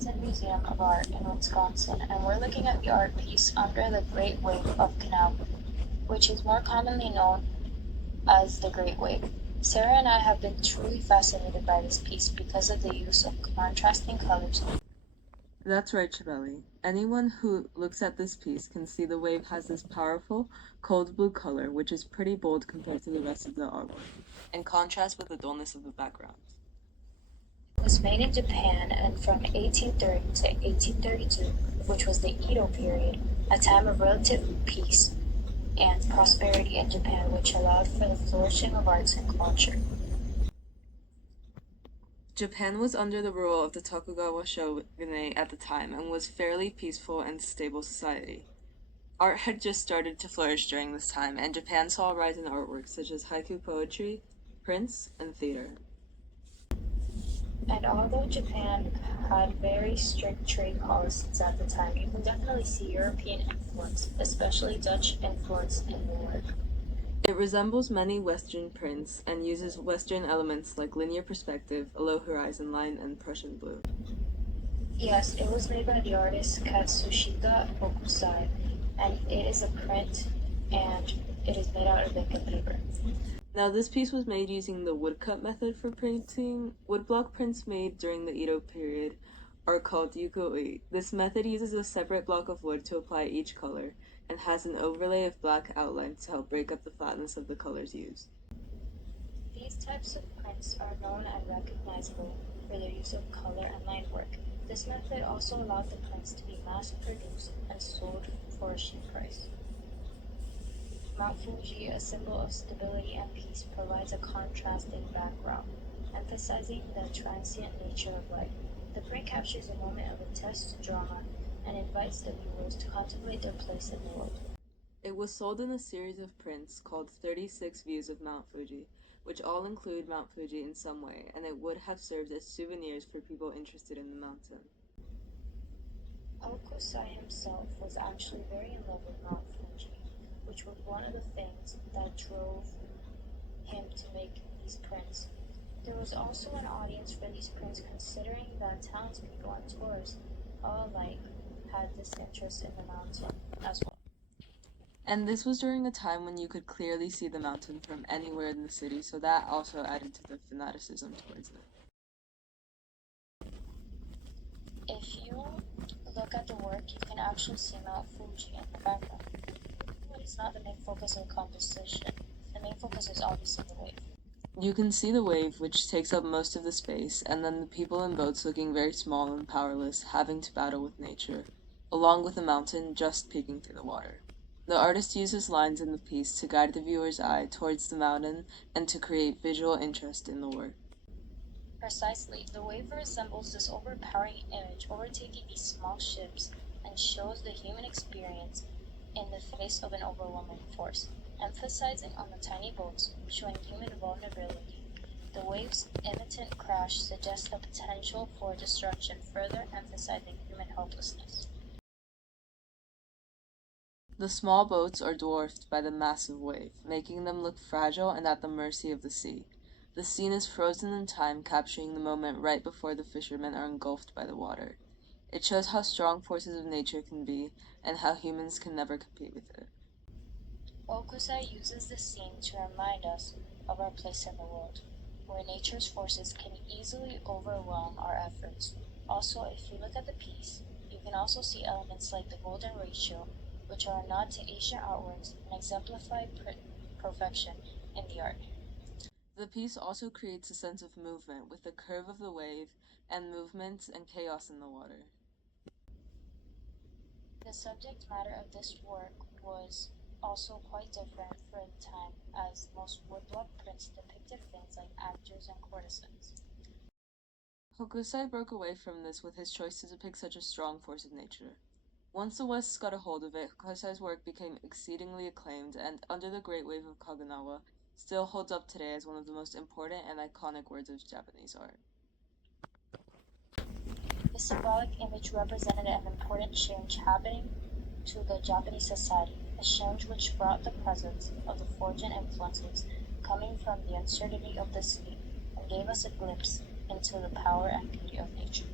Wisconsin Museum of Art in Wisconsin, and we're looking at the art piece Under the Great Wave of Kanagawa, which is more commonly known as the Great Wave. Sarah and I have been truly fascinated by this piece because of the use of contrasting colors. That's right, Chabeli. Anyone who looks at this piece can see the wave has this powerful, cold blue color, which is pretty bold compared to the rest of the artwork, in contrast with the dullness of the background. It was made in Japan and from 1830 to 1832, which was the Edo period, a time of relative peace and prosperity in Japan, which allowed for the flourishing of arts and culture. Japan was under the rule of the Tokugawa shogunate at the time and was fairly peaceful and stable society. Art had just started to flourish during this time, and Japan saw a rise in artwork such as haiku poetry, prints, and theater. And although Japan had very strict trade policies at the time, you can definitely see European influence, especially Dutch influence in the work. It resembles many Western prints and uses Western elements like linear perspective, a low horizon line, and Prussian blue. Yes, it was made by the artist Katsushika Hokusai, and it is a print and it is made out of ink and paper. Now, this piece was made using the woodcut method for printing. Woodblock prints made during the Edo period are called yukoi. This method uses a separate block of wood to apply each color and has an overlay of black outlines to help break up the flatness of the colors used. These types of prints are known and recognizable for their use of color and line work. This method also allowed the prints to be mass-produced and sold for a cheap price. Mount Fuji, a symbol of stability and peace, provides a contrasting background, emphasizing the transient nature of life. The print captures a moment of intense drama and invites the viewers to contemplate their place in the world. It was sold in a series of prints called 36 Views of Mount Fuji, which all include Mount Fuji in some way, and it would have served as souvenirs for people interested in the mountain. Hokusai himself was actually very in love with Mount Fuji, which was one of the things that drove him to make these prints. There was also an audience for these prints, considering that townspeople and tourists all alike had this interest in the mountain as well. And this was during a time when you could clearly see the mountain from anywhere in the city, so that also added to the fanaticism towards it. If you look at the work, you can actually see Mount Fuji in the background. But it's not the main focus of the composition. The main focus is obviously the wave. You can see the wave, which takes up most of the space, and then the people in boats looking very small and powerless, having to battle with nature, along with the mountain just peeking through the water. The artist uses lines in the piece to guide the viewer's eye towards the mountain and to create visual interest in the work. Precisely, the wave resembles this overpowering image overtaking these small ships and shows the human experience in the face of an overwhelming force, emphasizing on the tiny boats, showing human vulnerability. The wave's imminent crash suggests the potential for destruction, further emphasizing human helplessness. The small boats are dwarfed by the massive wave, making them look fragile and at the mercy of the sea. The scene is frozen in time, capturing the moment right before the fishermen are engulfed by the water. It shows how strong forces of nature can be, and how humans can never compete with it. Hokusai uses this scene to remind us of our place in the world, where nature's forces can easily overwhelm our efforts. Also, if you look at the piece, you can also see elements like the golden ratio, which are a nod to Asian artworks and exemplify perfection in the art. The piece also creates a sense of movement with the curve of the wave and movement and chaos in the water. The subject matter of this work was also quite different for the time, as most woodblock prints depicted things like actors and courtesans. Hokusai broke away from this with his choice to depict such a strong force of nature. Once the West got a hold of it, Hokusai's work became exceedingly acclaimed, and Under the Great Wave of Kanagawa still holds up today as one of the most important and iconic words of Japanese art. The symbolic image represented an important change happening to the Japanese society, a change which brought the presence of the foreign influences coming from the uncertainty of the sea and gave us a glimpse into the power and beauty of nature.